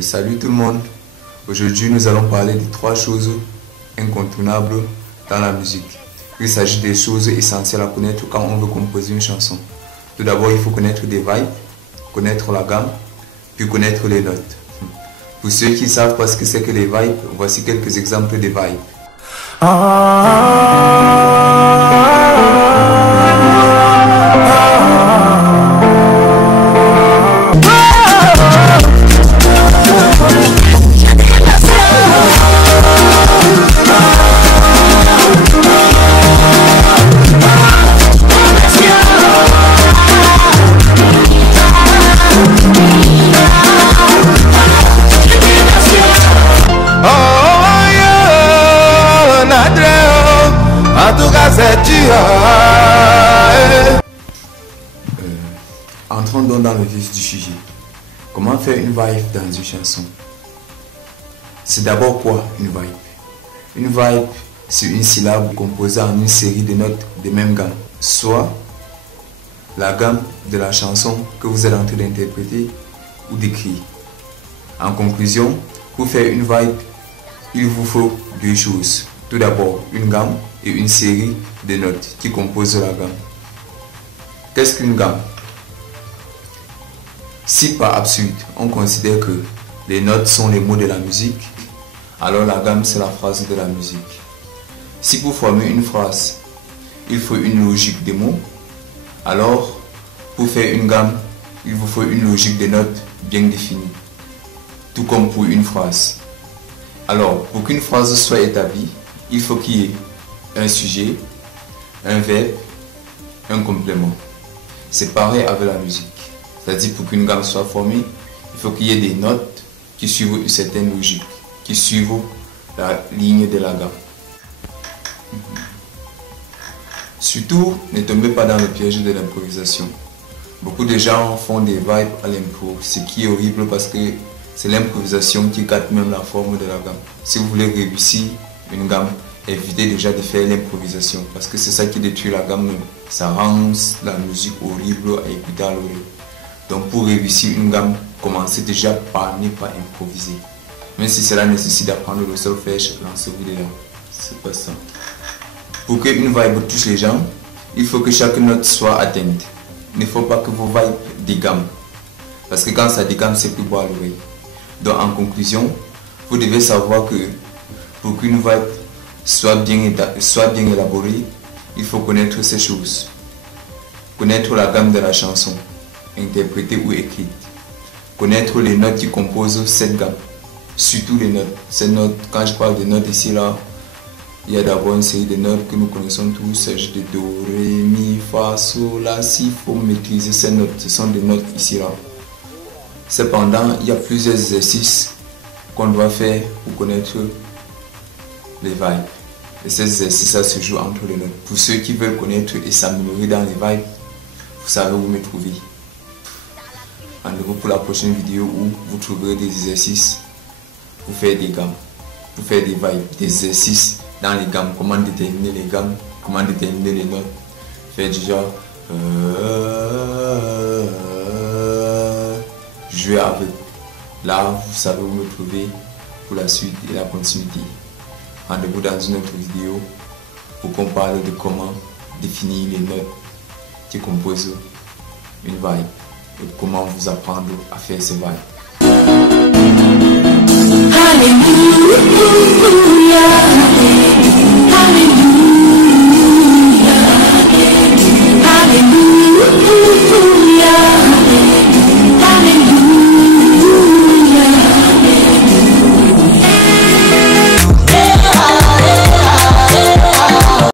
Salut tout le monde. Aujourd'hui, nous allons parler de 3 choses incontournables dans la musique. Il s'agit des choses essentielles à connaître quand on veut composer une chanson. Tout d'abord, il faut connaître des vibes, connaître la gamme, puis connaître les notes. Pour ceux qui ne savent pas ce que c'est que les vibes, voici quelques exemples de vibes. Entrons donc dans le vif du sujet. Comment faire une vibe dans une chanson? C'est d'abord quoi une vibe? Une vibe, c'est une syllabe composée en une série de notes de même gamme, soit la gamme de la chanson que vous êtes en train d'interpréter ou d'écrire. En conclusion, pour faire une vibe, il vous faut 2 choses. Tout d'abord, une gamme et une série de notes qui composent la gamme. Qu'est-ce qu'une gamme? Si par absurde, on considère que les notes sont les mots de la musique, alors la gamme c'est la phrase de la musique. Si pour former une phrase, il faut une logique des mots, alors pour faire une gamme, il vous faut une logique des notes bien définie, tout comme pour une phrase. Alors, pour qu'une phrase soit établie, il faut qu'il y ait un sujet, un verbe, un complément. C'est pareil avec la musique. C'est-à-dire, pour qu'une gamme soit formée, il faut qu'il y ait des notes qui suivent une certaine logique, qui suivent la ligne de la gamme. Surtout, ne tombez pas dans le piège de l'improvisation. Beaucoup de gens font des vibes à l'impro, ce qui est horrible parce que c'est l'improvisation qui gâte même la forme de la gamme. Si vous voulez réussir une gamme, évitez déjà de faire l'improvisation parce que c'est ça qui détruit la gamme. Ça rend la musique horrible à écouter à l'oreille. Donc pour réussir une gamme, commencez déjà par ne pas improviser. Même si cela nécessite d'apprendre le solfège, lancez-vous dedans. C'est pas ça. Pour qu'une vibe touche les gens, il faut que chaque note soit atteinte. Il ne faut pas que vos vibes dégamment. Parce que quand ça dégamme, c'est plus beau à l'oreille. Donc en conclusion, vous devez savoir que pour qu'une vibe soit bien élaborée, il faut connaître ces choses. Connaître la gamme de la chanson, interprétée ou écrite. Connaître les notes qui composent cette gamme. Surtout les notes. Ces notes, quand je parle de notes ici là, il y a d'abord une série de notes que nous connaissons tous. Il s'agit de Do, Ré, Mi, Fa, Sol, La, Si. Il faut maîtriser ces notes. Ce sont des notes ici là. Cependant, il y a plusieurs exercices qu'on doit faire pour connaître les vibes. Et ces exercices se jouent entre les notes. Pour ceux qui veulent connaître et s'améliorer dans les vibes, vous savez où me trouver. Rendez-vous pour la prochaine vidéo où vous trouverez des exercices pour faire des gammes, pour faire des vibes, des exercices dans les gammes, comment déterminer les gammes, comment déterminer les notes, faire du genre jouer avec. Là, vous savez où me trouver pour la suite et la continuité. Rendez-vous dans une autre vidéo pour qu'on parle de comment définir les notes qui composent une vibe et comment vous apprendre à faire ces vibes. Alléluia.